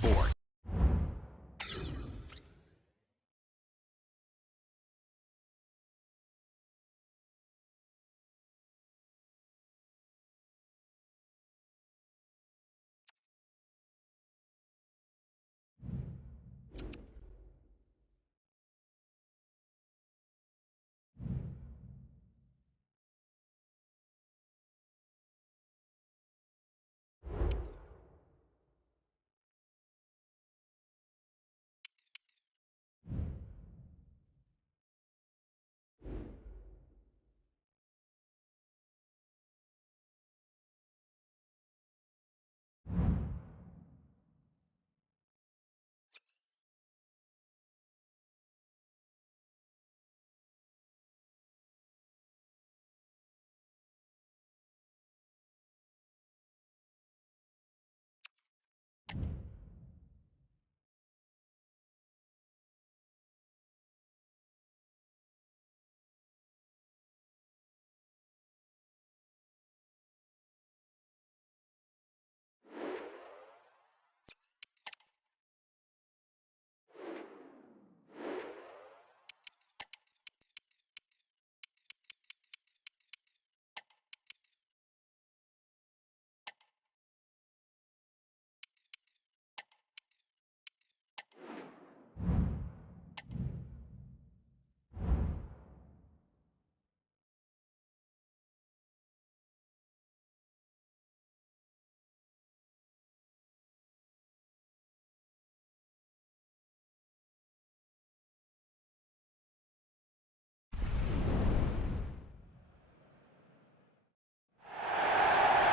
sport.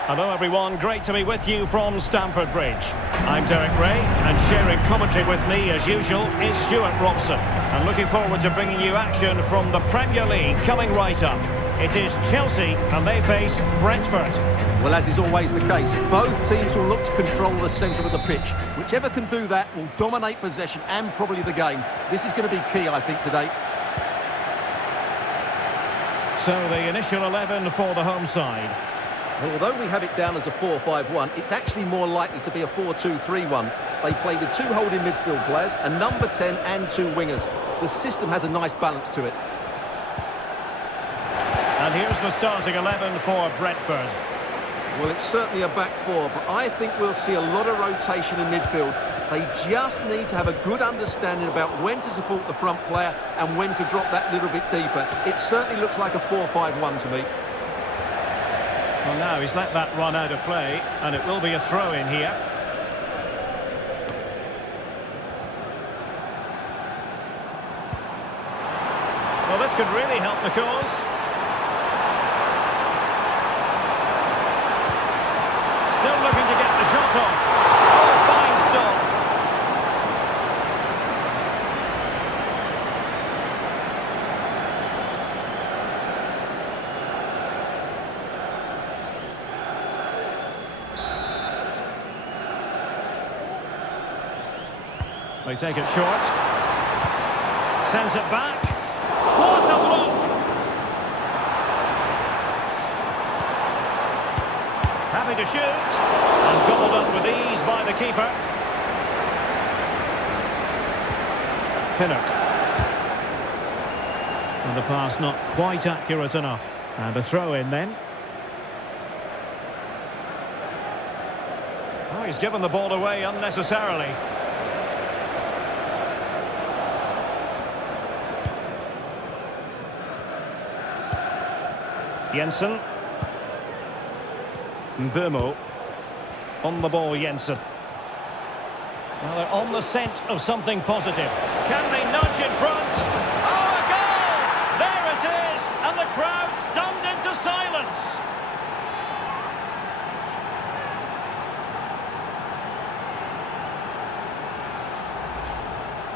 Hello everyone, great to be with you from Stamford Bridge. I'm Derek Ray, and sharing commentary with me as usual is Stuart Robson. And looking forward to bringing you action from the Premier League coming right up. It is Chelsea and they face Brentford. Well, as is always the case, both teams will look to control the centre of the pitch. Whichever can do that will dominate possession and probably the game. This is going to be key, I think, today. So the initial 11 for the home side. Well, although we have it down as a 4-5-1, it's actually more likely to be a 4-2-3-1. They play with two holding midfield players, a number 10 and two wingers. The system has a nice balance to it. And here's the starting 11 for Brentford. Well, it's certainly a back four, but I think we'll see a lot of rotation in midfield. They just need to have a good understanding about when to support the front player and when to drop that little bit deeper. It certainly looks like a 4-5-1 to me. Well, now he's let that run out of play, and it will be a throw-in here. Well, this could really help the cause. Still looking to get the shot off. Oh, fine stop. They take it short. Sends it back. What a block! Happy to shoot. And gobbled up with ease by the keeper. Pinnock. And the pass not quite accurate enough. And a throw in then. Oh, he's given the ball away unnecessarily. Jensen. Mbeumo. On the ball, Jensen. Well, they're on the scent of something positive. Can they nudge in front? Oh, a goal! There it is! And the crowd stunned into silence.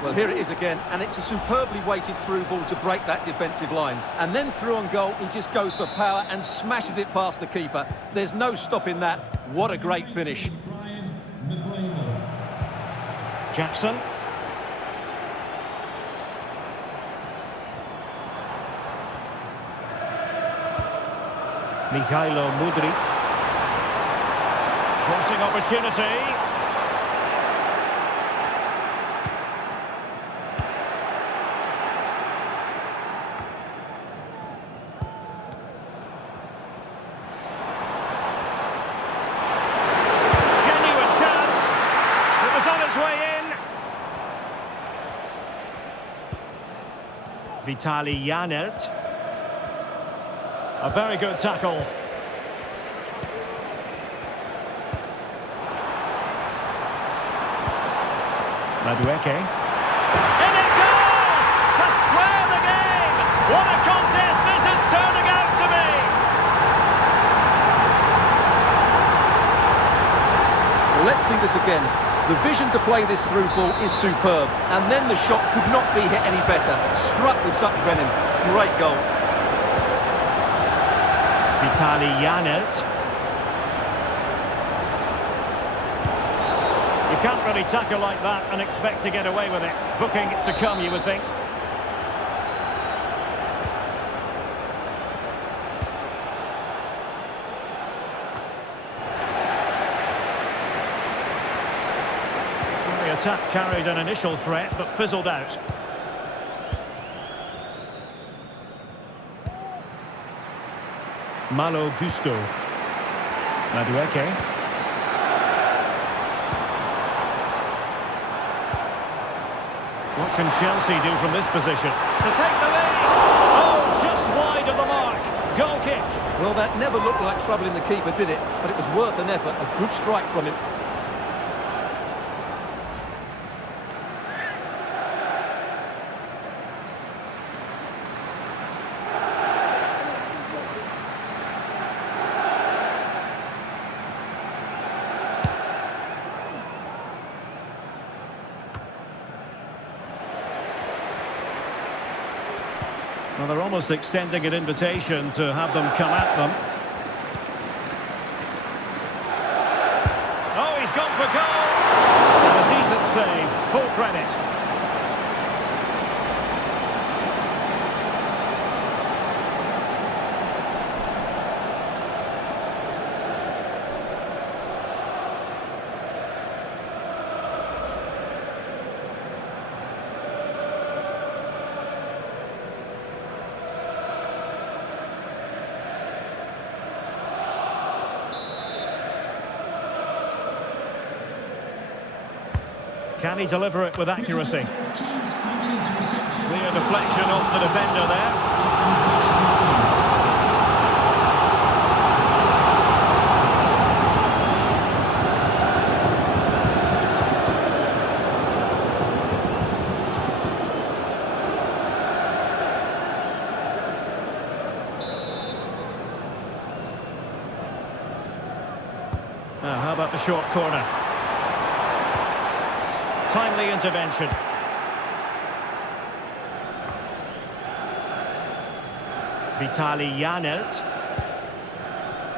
Well, here it is again, and it's a superbly weighted through ball to break that defensive line. And then through on goal, he just goes for power and smashes it past the keeper. There's no stopping that. What a great finish. Jackson. Mikhailo Mudryk. Crossing opportunity. Vitaly Janelt. A very good tackle. Madueke. In it goes! To square the game! What a contest this is turning out to be! Well, let's see this again. The vision to play this through ball is superb, and then the shot could not be hit any better. Struck with such venom. Great goal. Vitaly Janelt. You can't really tackle like that and expect to get away with it. Booking to come, you would think. The attack carried an initial threat, but fizzled out. Malo Gusto. Madueke. What can Chelsea do from this position? To take the lead! Oh, just wide of the mark. Goal kick. Well, that never looked like troubling the keeper, did it? But it was worth an effort. A good strike from him. Well, they're almost extending an invitation to have them come at them. Oh, he's gone for goal! And a decent save, full credit. Can he deliver it with accuracy? Clear deflection off the defender there. Now, how about the short corner? Timely intervention. Vitaly Janelt.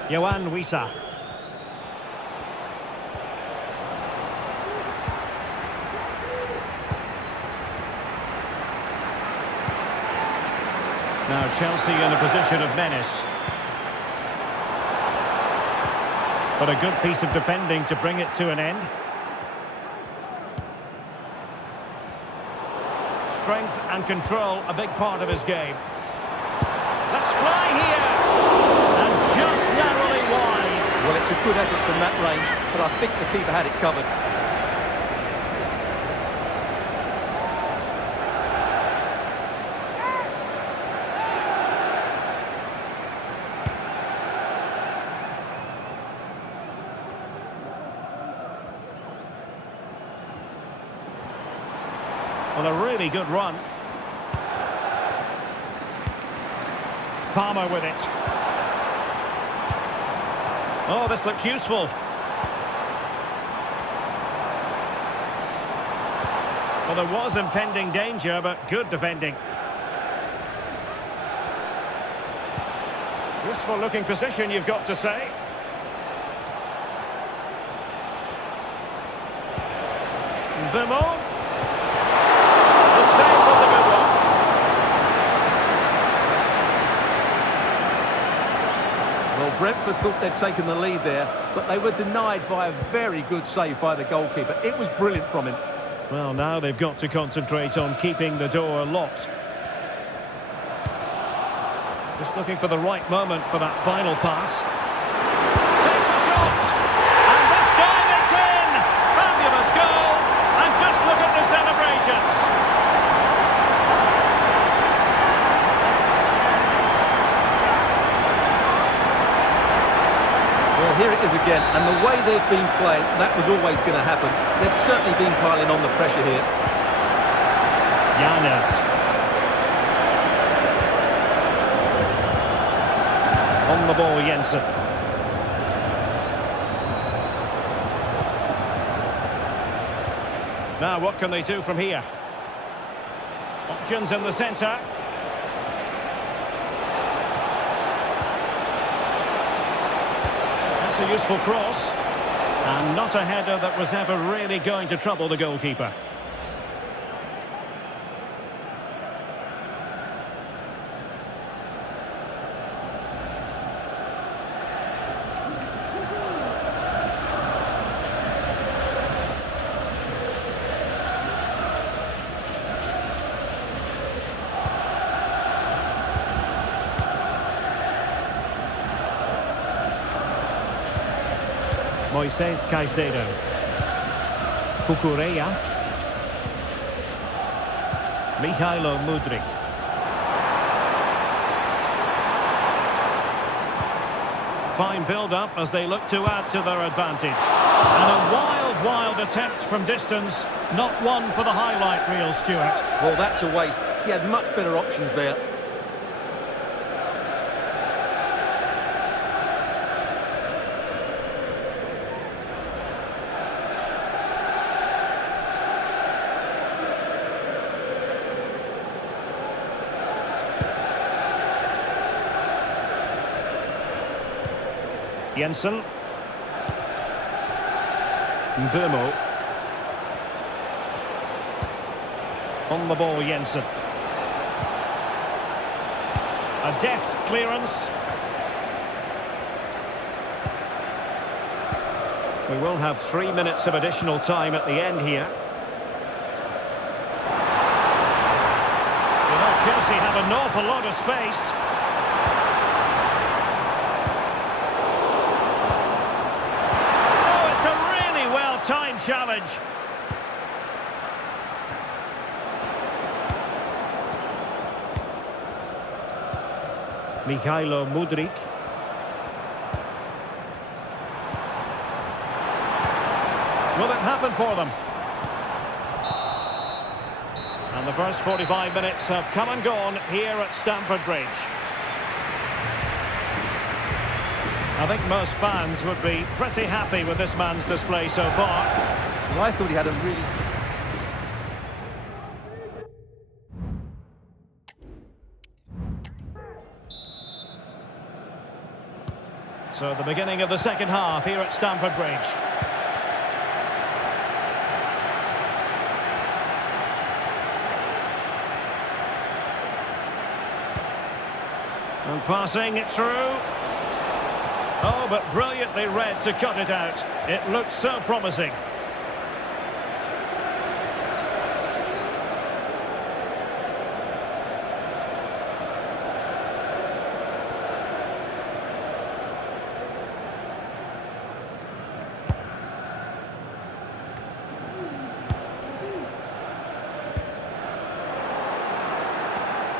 Yoane Wissa. Now Chelsea in a position of menace. But a good piece of defending to bring it to an end. Strength and control, a big part of his game. Let's fly here! And just narrowly wide. Well, it's a good effort from that range, but I think the keeper had it covered. Well, a really good run. Palmer with it. Oh, this looks useful. Well, there was impending danger, but good defending. Useful looking position, you've got to say. Beaumont. Brentford thought they'd taken the lead there, but they were denied by a very good save by the goalkeeper. It was brilliant from him. Well, now they've got to concentrate on keeping the door locked. Just looking for the right moment for that final pass. Takes the shot! And this time it's in! Fabulous goal! And just look at the celebrations! Well, here it is again, and the way they've been playing, that was always going to happen. They've certainly been piling on the pressure here. Janert. On the ball, Jensen. Now, what can they do from here? Options in the centre. That's a useful cross. And not a header that was ever really going to trouble the goalkeeper. Moises Caicedo. Cucurella. Mykhailo Mudryk. Fine build-up as they look to add to their advantage. And a wild attempt from distance. Not one for the highlight reel, Stuart. Well, that's a waste. He had much better options there. Jensen. Mbeumo. On the ball, Jensen. A deft clearance. We will have 3 minutes of additional time at the end here. You know, Chelsea have an awful lot of space. Time challenge. Mykhailo Mudryk. Will it happen for them? And the first 45 minutes have come and gone here at Stamford Bridge. I think most fans would be pretty happy with this man's display so far. Well, I thought he had a really... So the beginning of the second half here at Stamford Bridge. And passing it through. Oh, but brilliantly read to cut it out. It looked so promising.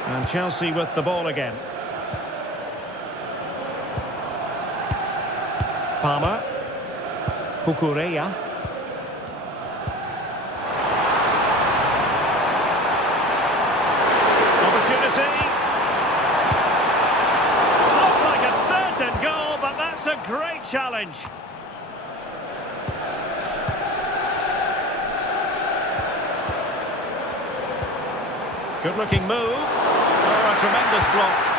And Chelsea with the ball again. Palmer. Cucurella. Opportunity. Looked like a certain goal, but that's a great challenge. Good looking move. Oh, a tremendous block.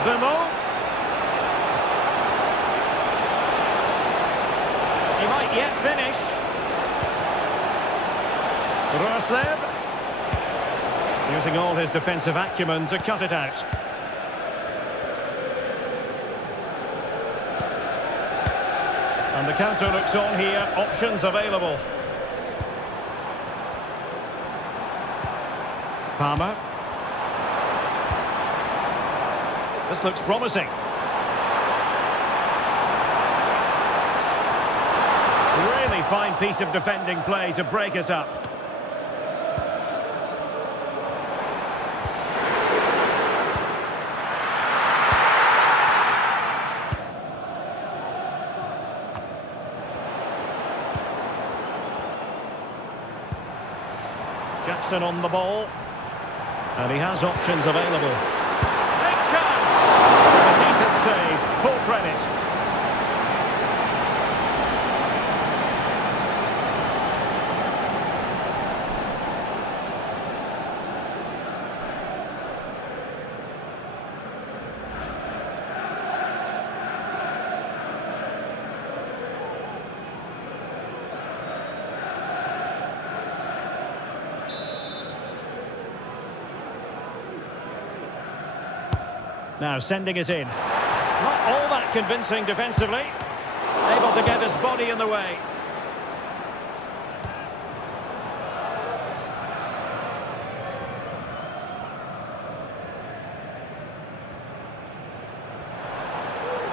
Mbeumo. He might yet finish. Roerslev. Using all his defensive acumen to cut it out. And the counter looks on here. Options available. Palmer. This looks promising. Really fine piece of defending play to break us up. Jackson on the ball. And he has options available. Big chance! A decent save, full credit. Now sending it in. Not all that convincing defensively. Able to get his body in the way.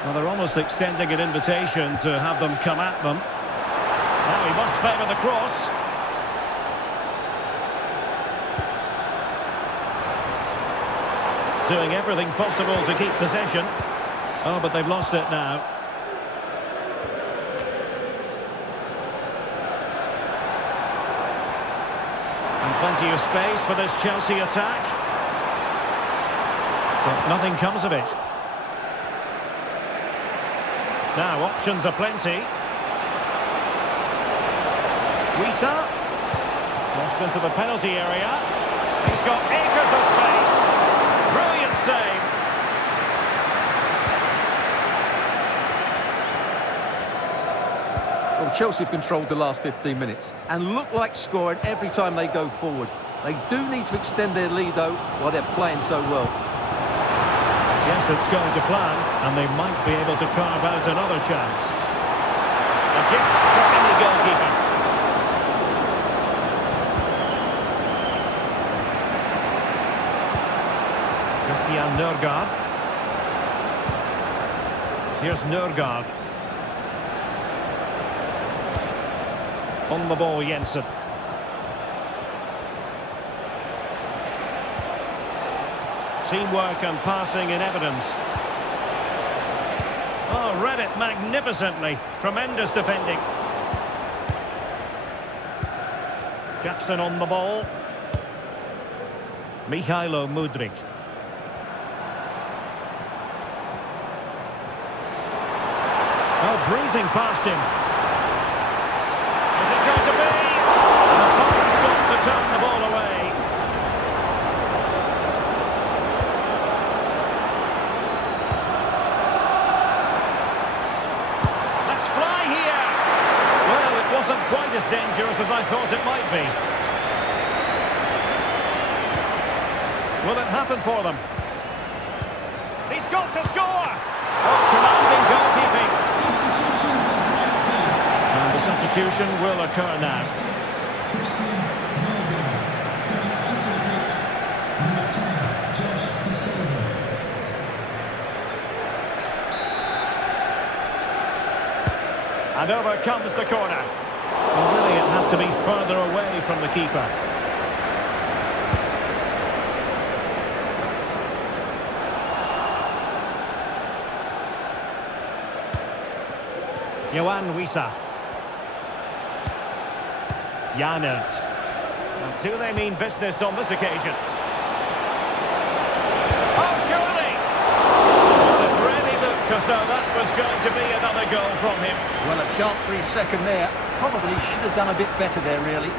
Well, they're almost extending an invitation to have them come at them. Now he must favour the cross. Doing everything possible to keep possession. Oh, but they've lost it now. And plenty of space for this Chelsea attack. But nothing comes of it. Now, options are plenty. Wissa. Lost into the penalty area. He's got acres of space. Brilliant save. Well, Chelsea have controlled the last 15 minutes and look like scoring every time they go forward. They do need to extend their lead, though, while they're playing so well. Yes, it's going to plan, and they might be able to carve out another chance. A gift for any goalkeeper. Christian Nørgaard. Here's Nørgaard. On the ball, Jensen. Teamwork and passing in evidence. Oh, read it magnificently. Tremendous defending. Jackson on the ball. Mykhailo Mudryk. Oh, breezing past him. Is it going to be? And a fine stop to turn the ball away. Let's fly here. Well, it wasn't quite as dangerous as I thought it might be. Will it happen for them? He's got to score! Oh, commanding goalkeeping. And the substitution will occur now. And over comes the corner. Well, really, it had to be further away from the keeper. Yoane Wissa. Janert. And do they mean business on this occasion? Oh, surely! Well, it really looked as though that was going to be another goal from him. Well, a chance for his second there. Probably should have done a bit better there, really.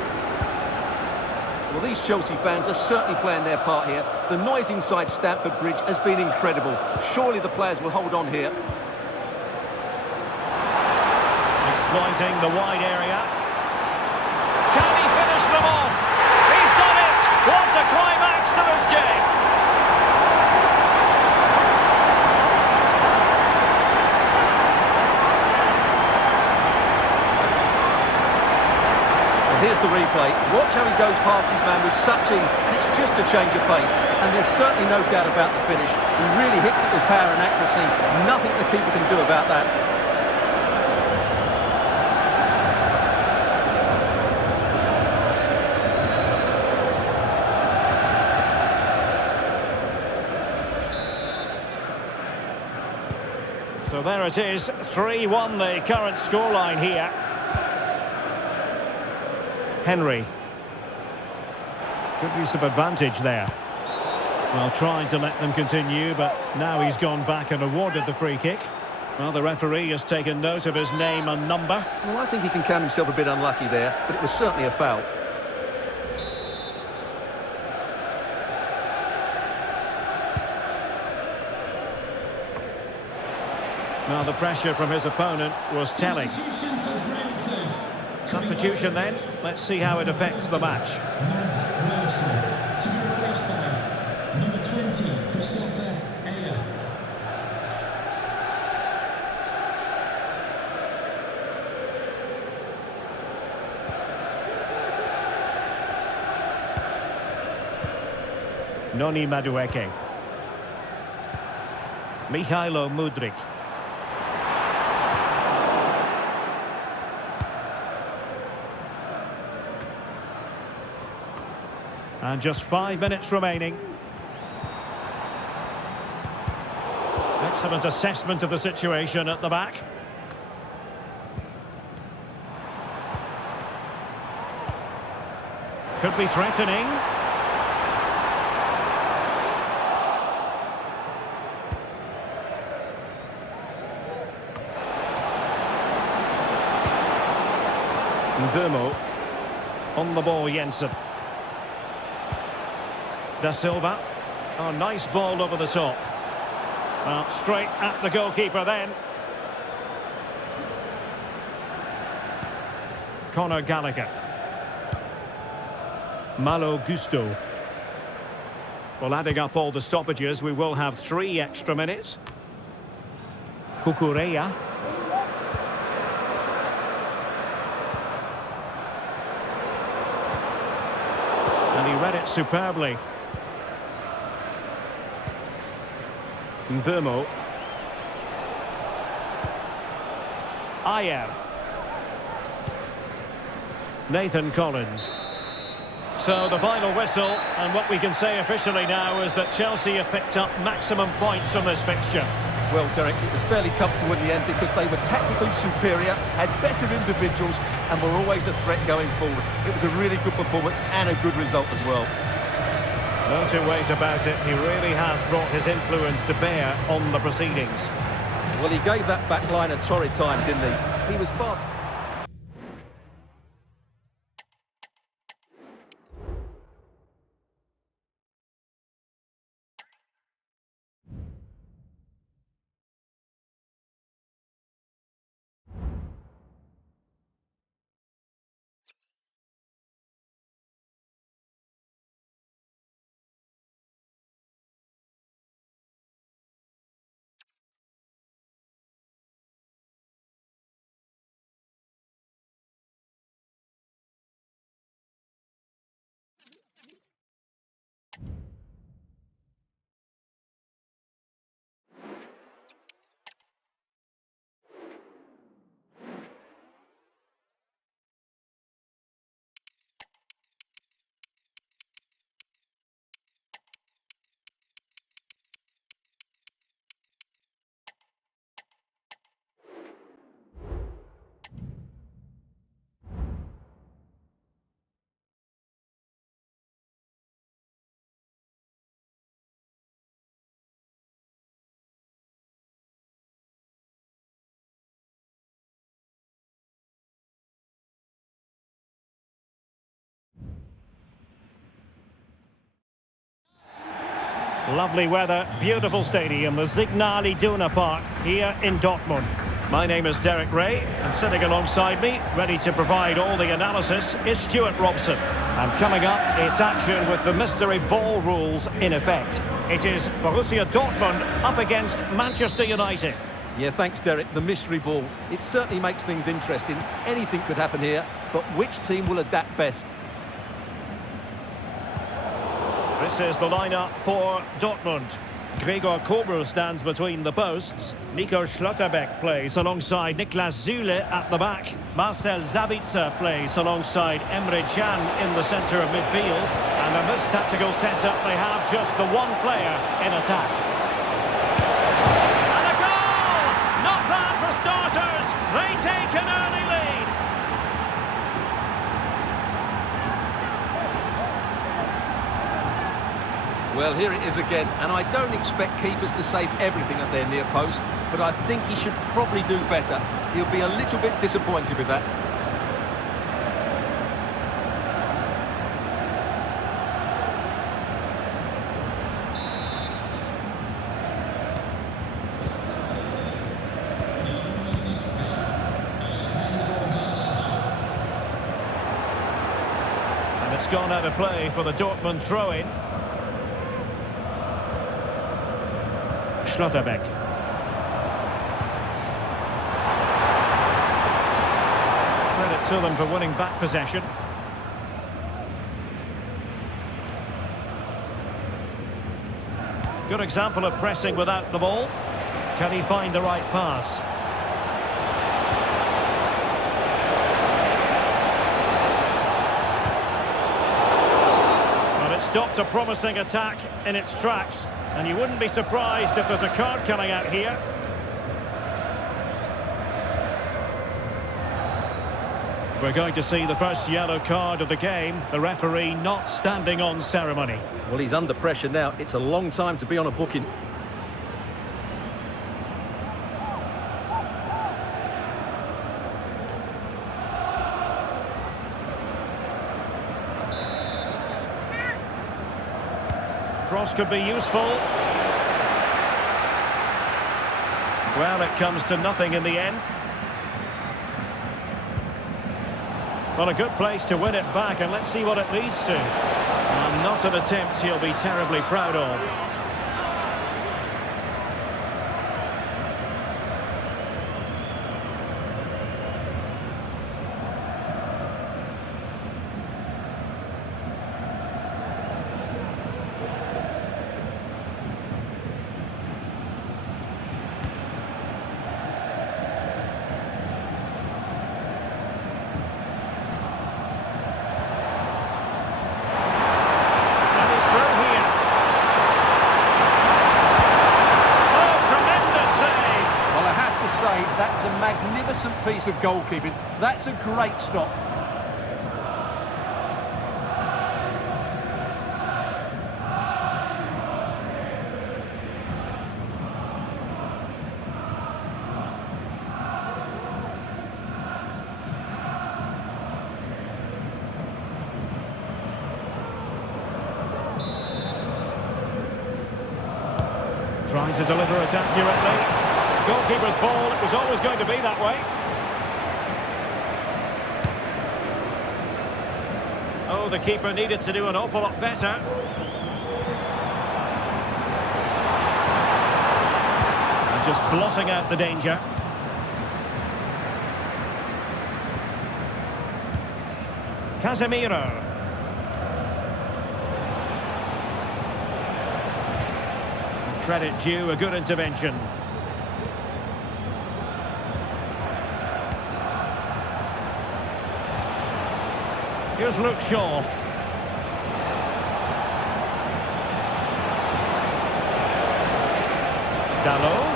Well, these Chelsea fans are certainly playing their part here. The noise inside Stamford Bridge has been incredible. Surely the players will hold on here. Exploiting the wide area. Can he finish them off? He's done it! What a climax to this game! And here's the replay. Watch how he goes past his man with such ease, and it's just a change of pace. And there's certainly no doubt about the finish. He really hits it with power and accuracy. Nothing the keeper can do about that. So there it is, 3-1 the current scoreline here. Henry. Good use of advantage there. Well, trying to let them continue, but now he's gone back and awarded the free kick. Well, the referee has taken note of his name and number. Well, I think he can count himself a bit unlucky there, but it was certainly a foul. Well, the pressure from his opponent was telling. Substitution then. Let's see how it affects the match. To be replaced by number 20, Christopher Ayer. Noni Madueke. Mihailo Mudryk. And just 5 minutes remaining. Excellent assessment of the situation at the back. Could be threatening. Mbeumo. On the ball, Jensen. Da Silva. Oh, nice ball over the top. Well, straight at the goalkeeper then. Conor Gallagher. Malo Gusto. Well, adding up all the stoppages, we will have 3 extra minutes. Cucurella. And he read it superbly. Mbeumo. Ayer. Nathan Collins. So the final whistle, and what we can say officially now is that Chelsea have picked up maximum points from this fixture. Well, Derek, it was fairly comfortable in the end because they were tactically superior, had better individuals, and were always a threat going forward. It was a really good performance and a good result as well. No two ways about it. He really has brought his influence to bear on the proceedings. Well, he gave that back line a torrid time, didn't he? He was fast. Lovely weather, beautiful stadium, the Signal Iduna Park here in Dortmund. My name is Derek Ray, and sitting alongside me, ready to provide all the analysis, is Stuart Robson. And coming up, it's action with the mystery ball rules in effect. It is Borussia Dortmund up against Manchester United. Yeah, thanks, Derek. The mystery ball. It certainly makes things interesting. Anything could happen here, but which team will adapt best? This is the lineup for Dortmund. Gregor Kobel stands between the posts. Nico Schlotterbeck plays alongside Niklas Süle at the back. Marcel Sabitzer plays alongside Emre Can in the centre of midfield. And in this tactical setup, they have just the one player in attack. And a goal! Not bad for starters. They take an early lead. Well, here it is again, and I don't expect keepers to save everything at their near post, but I think he should probably do better. He'll be a little bit disappointed with that. And it's gone out of play for the Dortmund throw-in. Schlotterbeck. Credit to them for winning back possession. Good example of pressing without the ball. Can he find the right pass? Well, it stopped a promising attack in its tracks. And you wouldn't be surprised if there's a card coming out here. We're going to see the first yellow card of the game. The referee not standing on ceremony. Well, he's under pressure now. It's a long time to be on a booking. Cross could be useful. Well, it comes to nothing in the end. Well, a good place to win it back, and let's see what it leads to. And not an attempt he'll be terribly proud of. That's a magnificent piece of goalkeeping. That's a great stop. Trying to deliver it accurately. Goalkeeper's ball, it was always going to be that way. Oh, the keeper needed to do an awful lot better. And just blotting out the danger. Casemiro. Credit due, a good intervention. Here's Luke Shaw. Dalot.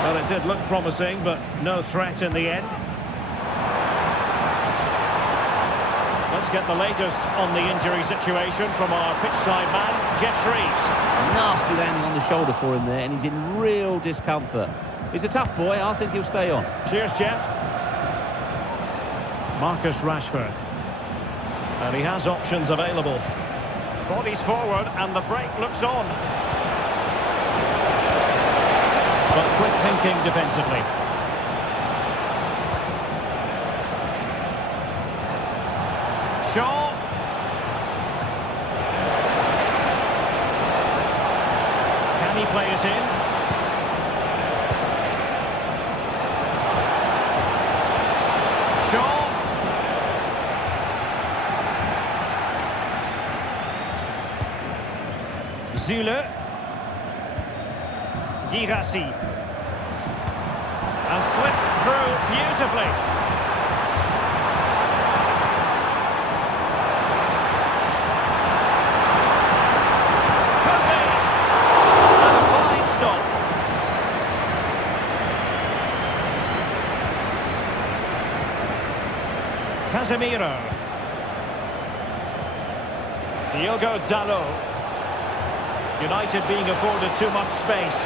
Well, it did look promising, but no threat in the end. Let's get the latest on the injury situation from our pitchside man, Jeff Shreves. Nasty landing on the shoulder for him there, and he's in real discomfort. He's a tough boy. I think he'll stay on. Cheers, Jeff. Marcus Rashford. And he has options available. Bodies forward and the break looks on. But quick thinking defensively. Shaw. Can he play it in? Zule. Girassi. And slipped through beautifully. Could be. And a fine stop. Casemiro. Diogo Dalot. United being afforded too much space.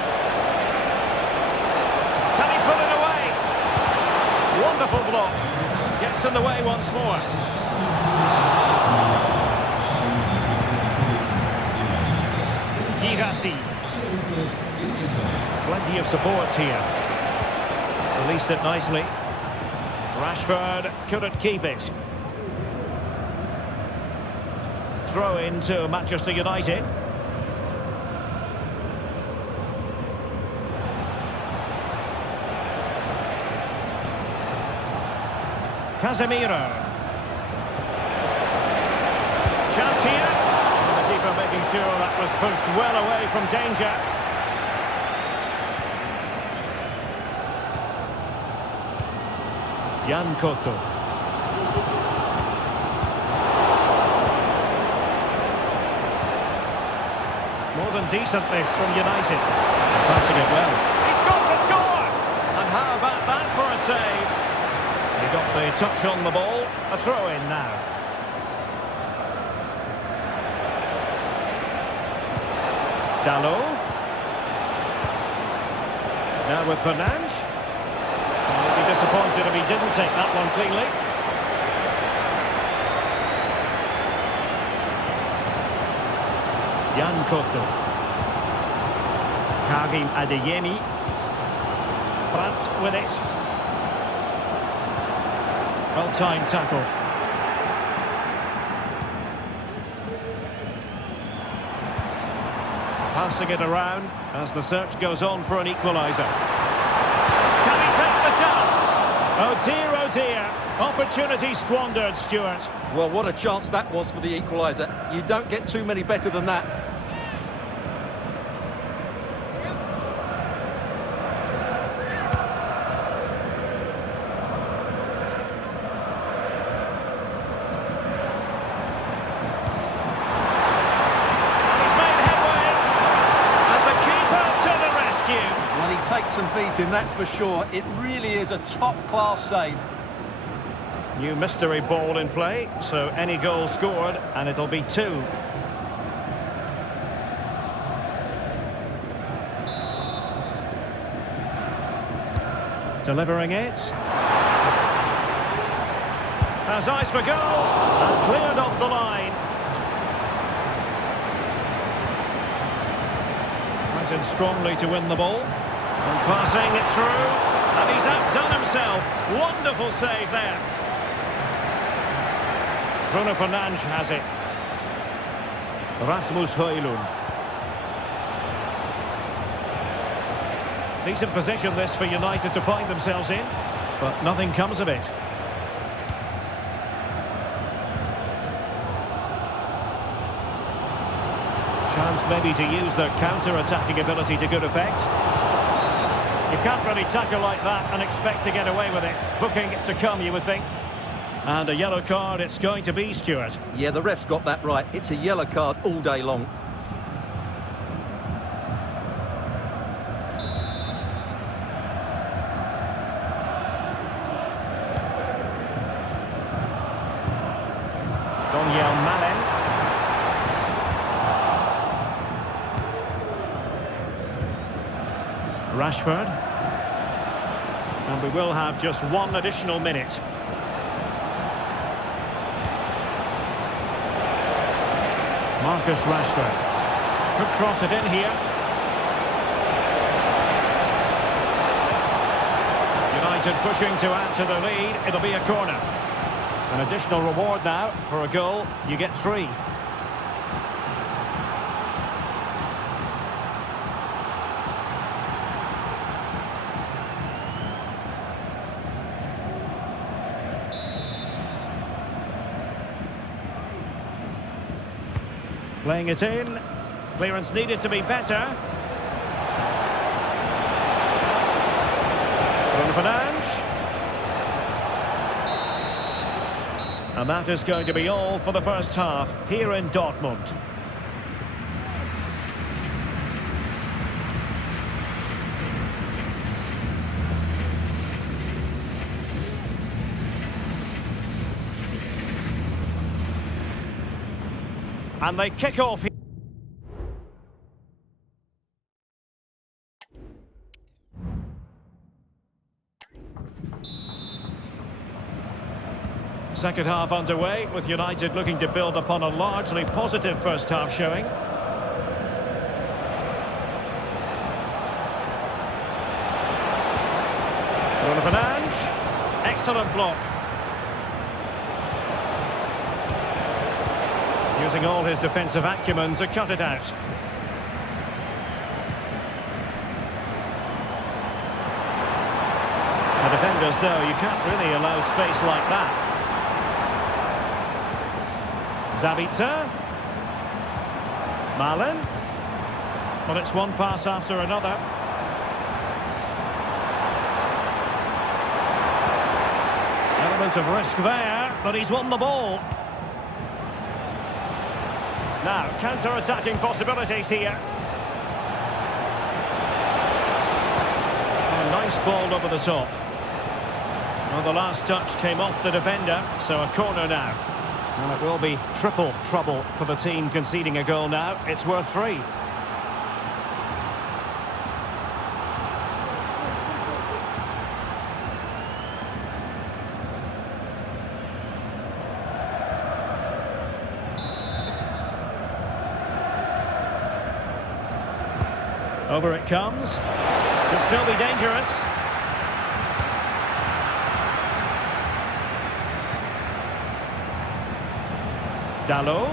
Can he put it away? Wonderful block. Gets in the way once more. Girassi. Plenty of support here. Released it nicely. Rashford couldn't keep it. Throw into Manchester United. Casemiro. Chance here. And the keeper making sure that was pushed well away from danger. Yan Koto. More than decent this from United. Passing it well. He's got to score! And how about that for a save? He got the touch on the ball. A throw-in now. Dalot. Now with Fernandes. He'll be disappointed if he didn't take that one cleanly. Yan Koto. Karim Adeyemi. Brandt with it. Well-timed tackle. Passing it around as the search goes on for an equaliser. Can he take the chance? Oh dear, opportunity squandered, Stuart. Well, what a chance that was for the equaliser. You don't get too many better than that. Takes some beating, that's for sure. It really is a top-class save. New mystery ball in play, so any goal scored, and it'll be 2. Delivering it. Has eyes for goal, and cleared off the line. Went in strongly to win the ball. And passing it through, and he's outdone himself. Wonderful save there. Bruno Fernandes has it. Rasmus Højlund. Decent position this for United to find themselves in, but nothing comes of it. Chance maybe to use their counter-attacking ability to good effect. You can't really tackle like that and expect to get away with it. Booking to come, you would think. And a yellow card it's going to be, Stuart. Yeah, the ref's got that right. It's a yellow card all day long. Donyell Malen. Rashford. And we will have just one additional minute. Marcus Rashford. Could cross it in here. United pushing to add to the lead. It'll be a corner. An additional reward now for a goal. You get 3. Playing it in. Clearance needed to be better. Bruno Fernandes. And that is going to be all for the first half here in Dortmund. And they kick off here. Second half underway, with United looking to build upon a largely positive first half showing. Bruno Fernandes, excellent block. Using all his defensive acumen to cut it out. The defenders know you can't really allow space like that. Zabitzer. Malen. Well, it's one pass after another. Element of risk there, but he's won the ball. Now, counter-attacking possibilities here. A nice ball over the top. Well, the last touch came off the defender, so a corner now. And it will be triple trouble for the team conceding a goal now. It's worth 3. Over it comes. Could still be dangerous. Dalot.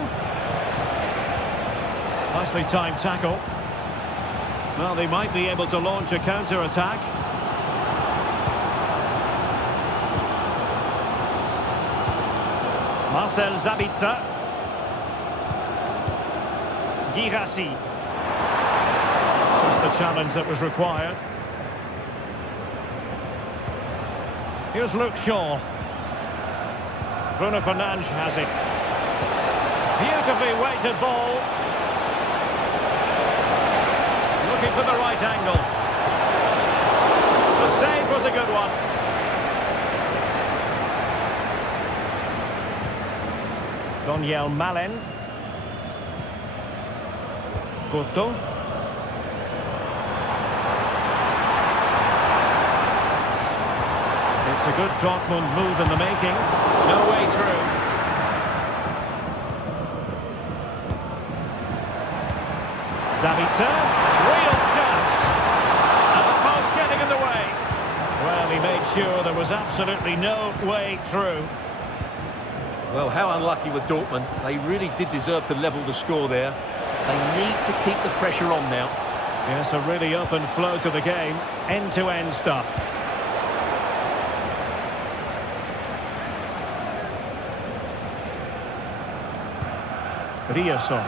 Nicely timed tackle. Well, they might be able to launch a counter-attack. Marcel Zabitzer. Guirassy. Just the challenge that was required. Here's Luke Shaw. Bruno Fernandes has it. Beautifully weighted ball. Looking for the right angle. The save was a good one. Donyell Malen. Couto. It's a good Dortmund move in the making. No way through. Zabitzer, real chance. And the post getting in the way. Well, he made sure there was absolutely no way through. Well, how unlucky with Dortmund. They really did deserve to level the score there. They need to keep the pressure on now. Yes, a really open flow to the game. End-to-end stuff. Ryerson.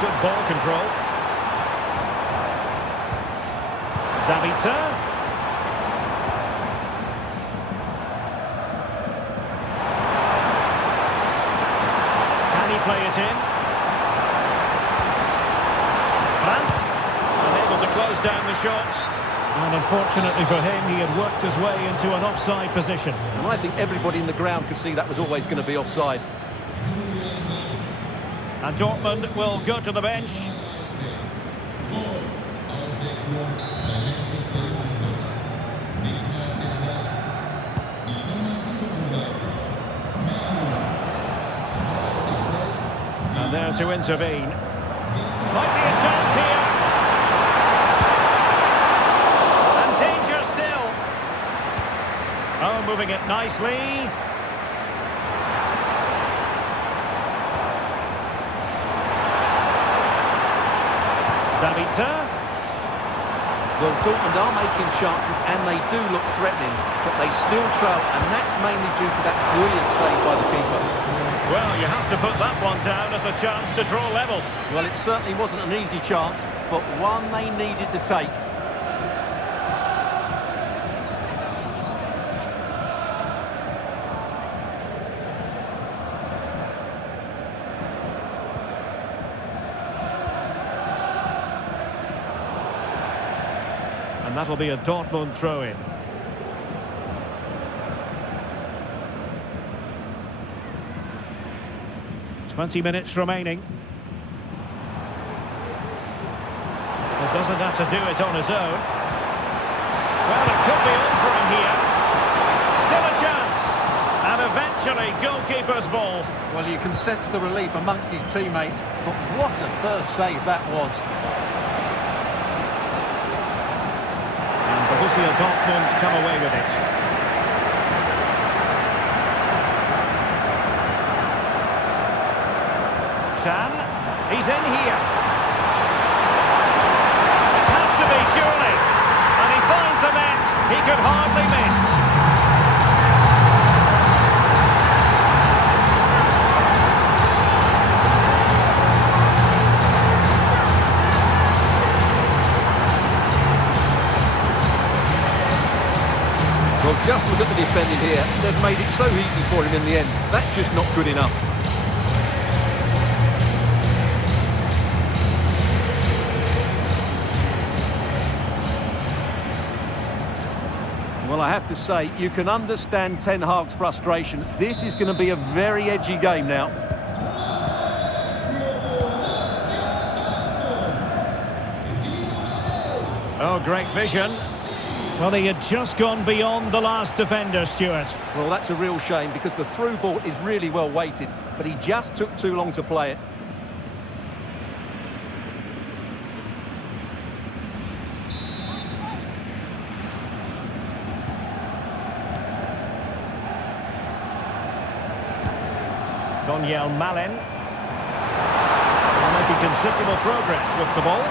Good ball control. Zabitzer. Can he play it in? Brandt. Unable to close down the shot. And unfortunately for him, he had worked his way into an offside position. And I think everybody in the ground could see that was always going to be offside. And Dortmund will go to the bench. And there to intervene. Might be a chance here. And danger still. Oh, moving it nicely. Zabitzer. Well, Dortmund are making chances and they do look threatening, but they still trail, and that's mainly due to that brilliant save by the keeper. Well, you have to put that one down as a chance to draw level. Well, it certainly wasn't an easy chance, but one they needed to take. And that'll be a Dortmund throw-in. 20 minutes remaining. It doesn't have to do it on his own. Well, it could be on for him here. Still a chance. And eventually, goalkeeper's ball. Well, you can sense the relief amongst his teammates, but what a first save that was. And Borussia Dortmund come away with it. Chan, he's in here. It has to be, surely. And he finds the net. He could hardly miss. Well, just look at the defending here. They've made it so easy for him in the end. That's just not good enough. Well, I have to say, you can understand Ten Hag's frustration. This is going to be a very edgy game now. Oh, great vision. Well, he had just gone beyond the last defender, Stuart. Well, that's a real shame because the through ball is really well weighted, but he just took too long to play it. Donyell Malen. Making considerable progress with the ball.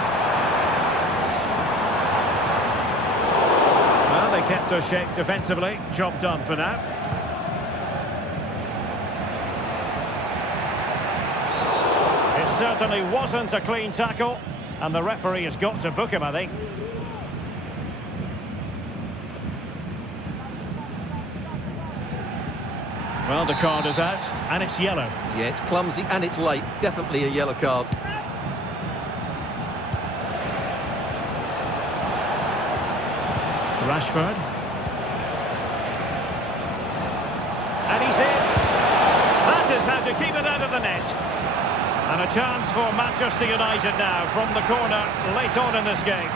Well, they kept their shape defensively. Job done for now. It certainly wasn't a clean tackle, and the referee has got to book him, I think. Well, the card is out, and it's yellow. Yeah, it's clumsy and it's late. Definitely a yellow card. Rashford. And he's in. That is how to keep it out of the net. And a chance for Manchester United now from the corner late on in this game.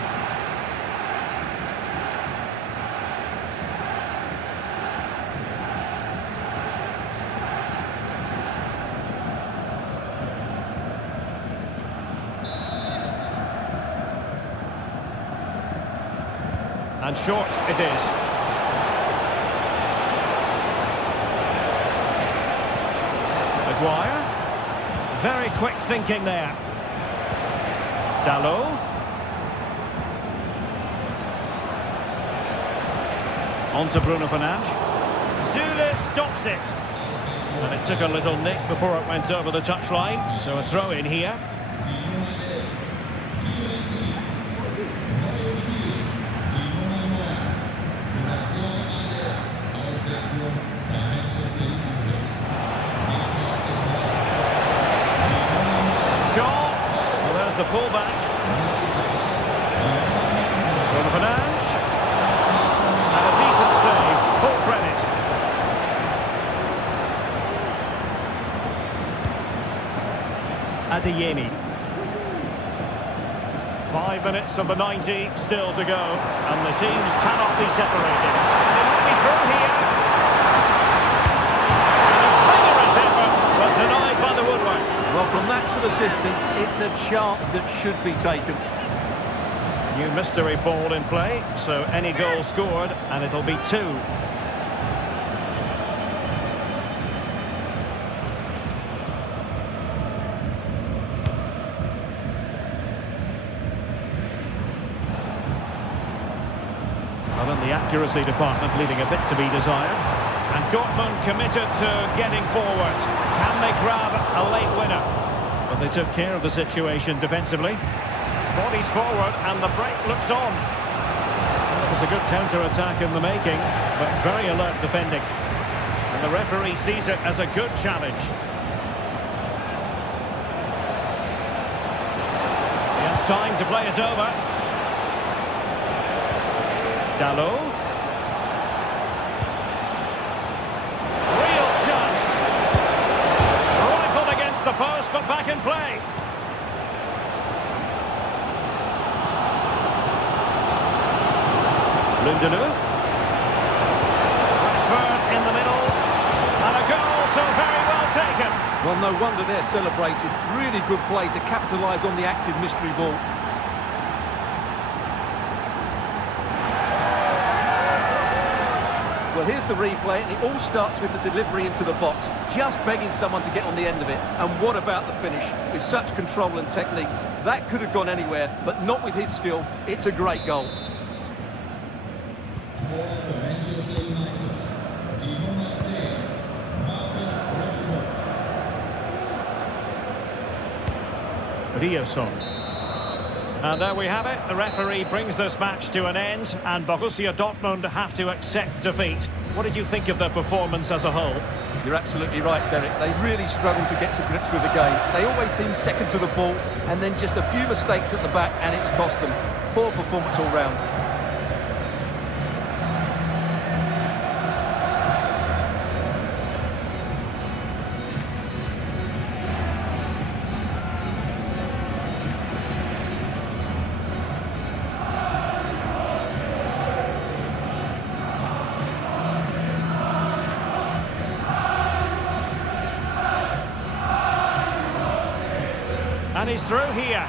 And short it is. Maguire. Very quick thinking there. Dalot. On to Bruno Fernandes. Zule stops it. And it took a little nick before it went over the touchline. So a throw in here. The pullback. Bruno Fernandes. And a decent save. Full credit. Adeyemi. 5 minutes of the 90 still to go. And the teams cannot be separated. And it might be through here. And a vigorous effort, but denied by the woodwork. Well, from that sort of distance, it's a chance that should be taken. New mystery ball in play, so any goal scored, and it'll be 2. Well, in the accuracy department, leaving a bit to be desired. And Dortmund committed to getting forward. Can they grab a late winner? But they took care of the situation defensively. Bodies forward and the break looks on. Well, it was a good counter-attack in the making, but very alert defending. And the referee sees it as a good challenge. He has time to play it over. Dalot. The post. Lindelof. Rashford in the middle. And a goal, so very well taken. Well, no wonder they're celebrating. Really good play to capitalise on the active mystery ball. Well, here's the replay, and it all starts with the delivery into the box, just begging someone to get on the end of it. And what about the finish? With such control and technique, that could have gone anywhere, but not with his skill. It's a great goal. For Manchester United, Di Marzio, Marcus Rashford. Riosson. And there we have it. The referee brings this match to an end, and Borussia Dortmund have to accept defeat. What did you think of their performance as a whole? You're absolutely right, Derek. They really struggle to get to grips with the game. They always seem second to the ball, and then just a few mistakes at the back, and it's cost them. Poor performance all round. And he's through here.